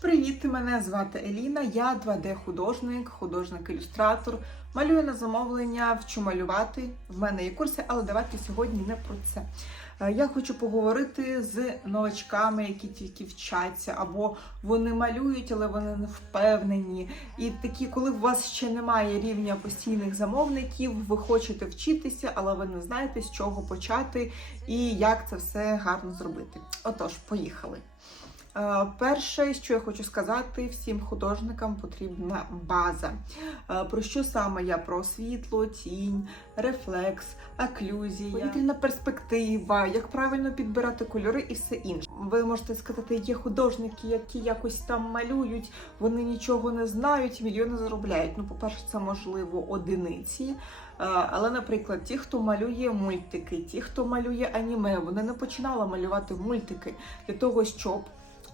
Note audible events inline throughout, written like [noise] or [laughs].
Привіт, мене звати Еліна. Я 2D-художник, художник-ілюстратор. Малюю на замовлення, вчу малювати. В мене є курси, але давайте сьогодні не про це. Е, Я хочу поговорити з новачками, які тільки вчаться, або вони малюють, але вони не впевнені. І такі, коли у вас ще немає рівня постійних замовників, ви хочете вчитися, але ви не знаєте, з чого почати і як це все гарно зробити. Отож, поїхали. Е, Перше, що я хочу сказати, всім художникам потрібна база. Е, Про що саме я? Про світло, тінь, рефлекс, оклюзія, повітряна перспектива, як правильно підбирати кольори і все інше. Ви можете сказати, є художники, які якось там малюють, вони нічого не знають, мільйони заробляють. Ну, по-перше, це можливо одиниці. Е, Але, наприклад, ті, хто малює мультики, ті, хто малює аніме, вони не починали малювати мультики для того, щоб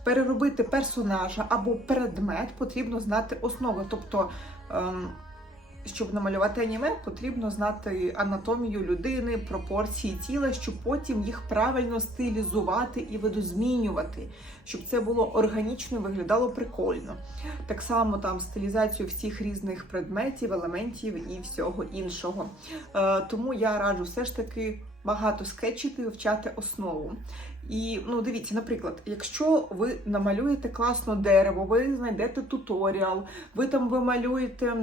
переробити персонажа або предмет, потрібно знати основи. Тобто, ем, щоб намалювати аніме, потрібно знати анатомію людини, пропорції тіла, щоб потім їх правильно стилізувати і видозмінювати, щоб це було органічно і виглядало прикольно. Так само там стилізацію всіх різних предметів, елементів і всього іншого. Е, тому я раджу все ж таки багато скетчити, вивчати основу. І ну дивіться, наприклад, якщо ви намалюєте класно дерево, ви знайдете туторіал, ви там вималюєте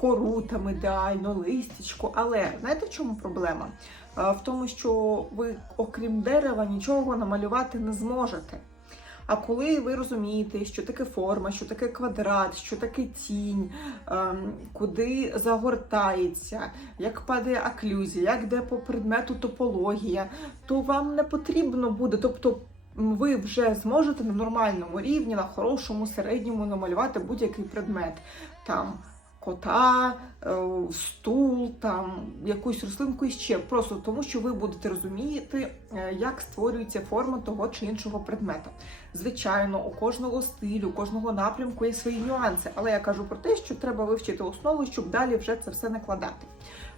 кору там ідеально, листічку, Але знаєте, в чому проблема? В тому, що ви, окрім дерева, нічого намалювати не зможете. А коли ви розумієте, що таке форма, що таке квадрат, що таке тінь, ем, куди загортається, як падає оклюзія, як де по предмету топологія, то вам не потрібно буде. Тобто ви вже зможете на нормальному рівні, на хорошому, середньому намалювати будь-який предмет. Там кота, е, стул, там якусь рослинку і ще. Просто тому, що ви будете розуміти, е, як створюється форма того чи іншого предмета. Звичайно, у кожного стилю, у кожного напрямку є свої нюанси, але я кажу про те, що треба вивчити основу, щоб далі вже це все накладати.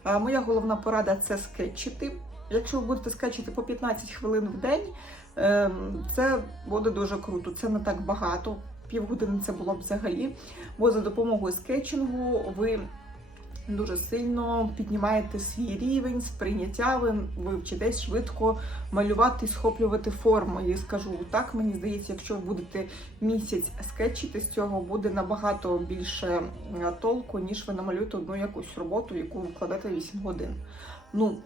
Е, Моя головна порада це скетчити. Якщо ви будете скетчити по 15 хвилин в день, ем, це буде дуже круто. Це не так багато. Півгодини це було б взагалі. Бо за допомогою скетчингу ви дуже сильно піднімаєте свій рівень сприйняття, ви, вчитесь швидко малювати і схоплювати форму. І скажу так, мені здається, якщо ви будете місяць скетчити з цього, буде набагато більше е, толку, ніж ви намалюєте одну якусь роботу, яку ви вкладете 8 годин. Ну,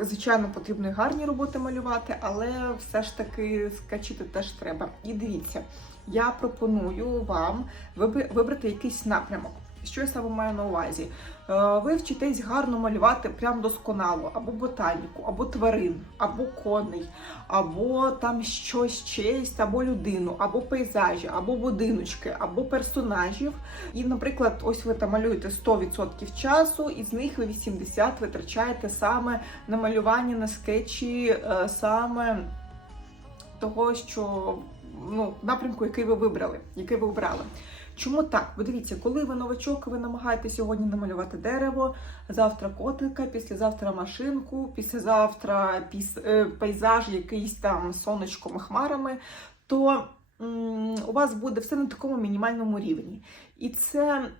Звичайно, потрібно і гарні роботи малювати, але все ж таки скачити теж треба. І дивіться, я пропоную вам вибра- вибрати якийсь напрямок. Що я саме маю на увазі? Е, Ви вчитесь гарно малювати прям досконало, або ботаніку, або тварин, або коней, або там щось честь, або людину, або пейзажі, або будиночки, або персонажів. І, наприклад, ось ви там малюєте 100% часу, і з них ви 80 витрачаєте саме на малювання на скетчі, е, саме того, що ну, напрямку, який ви вибрали, який ви обрали. Чому так? Бо дивіться, коли ви новачок, ви намагаєтесь сьогодні намалювати дерево, завтра котика, післязавтра машинку, післязавтра піс... е, пейзаж якийсь там сонечком і хмарами, то м, у вас буде все на такому мінімальному рівні. І це.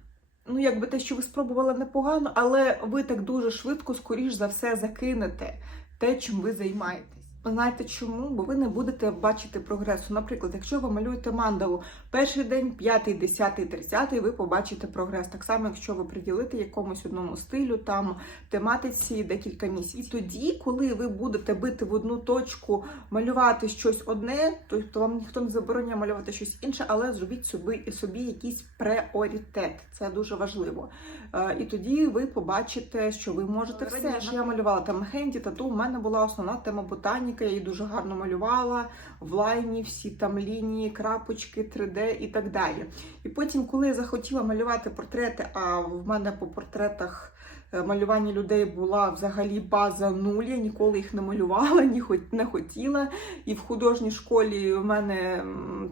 Ну, якби те, що ви спробували непогано, але ви так дуже швидко, скоріш за все, закинете те, чим ви займаєтесь. Знаєте чому? Бо ви не будете бачити прогресу. Наприклад, якщо ви малюєте мандалу перший день, п'ятий, десятий, тридцятий, ви побачите прогрес. Так само, якщо ви приділите якомусь одному стилю, там тематиці декілька місяців. І тоді, коли ви будете бити в одну точку, малювати щось одне, то вам ніхто не забороняє малювати щось інше, але зробіть собі собі якийсь пріоритет. Це дуже важливо. Е, І тоді ви побачите, що ви можете все. Що я малювала там хенді, тату. У мене була основна тема ботаніка. Я її дуже гарно малювала в лайні, всі там лінії, крапочки, 3D і так далі. І потім, коли я захотіла малювати портрети, а в мене по портретах е, малювання людей була взагалі база нуль. Я ніколи їх не малювала, [laughs] ні хоч не хотіла. І в художній школі в мене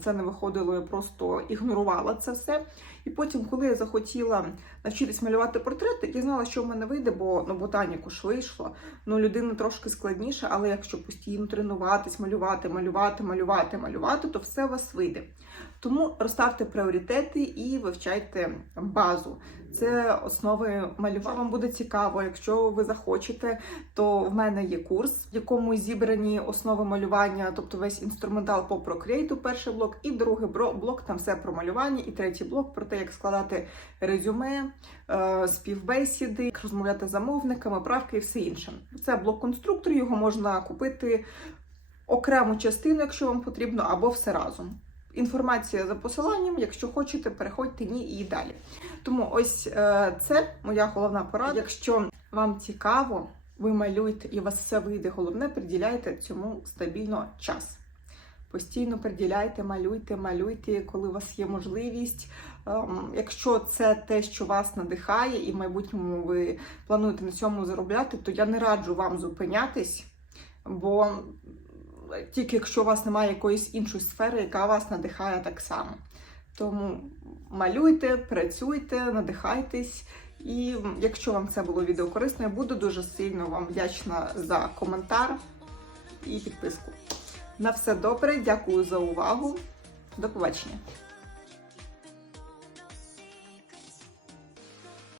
це не виходило, я просто ігнорувала це все. І потім, коли я захотіла навчитись малювати портрети, я знала, що в мене вийде, бо ну, ботаніку ж вийшло. Ну, людина трошки складніше, але якщо постійно тренуватись, малювати, малювати, малювати, малювати, то все у вас вийде. Тому розставте пріоритети і вивчайте базу. Це основи малювання. Вам буде цікаво, якщо ви захочете, то в мене є курс, в якому зібрані основи малювання, тобто весь інструментал по Procreate, перший блок, і другий блок там все про малювання, і третій блок про те, як складати резюме, е, співбесіди, як розмовляти з замовниками, правки і все інше. Це блок конструктор, його можна купити окрему частину, якщо вам потрібно, або все разом. Інформація за посиланням, якщо хочете, переходьте ні і далі. Тому ось е, це моя головна порада. Якщо вам цікаво, ви малюєте і у вас все вийде. Головне, приділяйте цьому стабільно час. Постійно приділяйте, малюйте, малюйте, коли у вас є можливість. Ем, Якщо це те, що вас надихає, і в майбутньому ви плануєте на цьому заробляти, то я не раджу вам зупинятись, бо тільки якщо у вас немає якоїсь іншої сфери, яка вас надихає так само. Тому малюйте, працюйте, надихайтесь. І якщо вам це було відео корисне, я буду дуже сильно вам вдячна за коментар і підписку. На все добре, дякую за увагу. До побачення!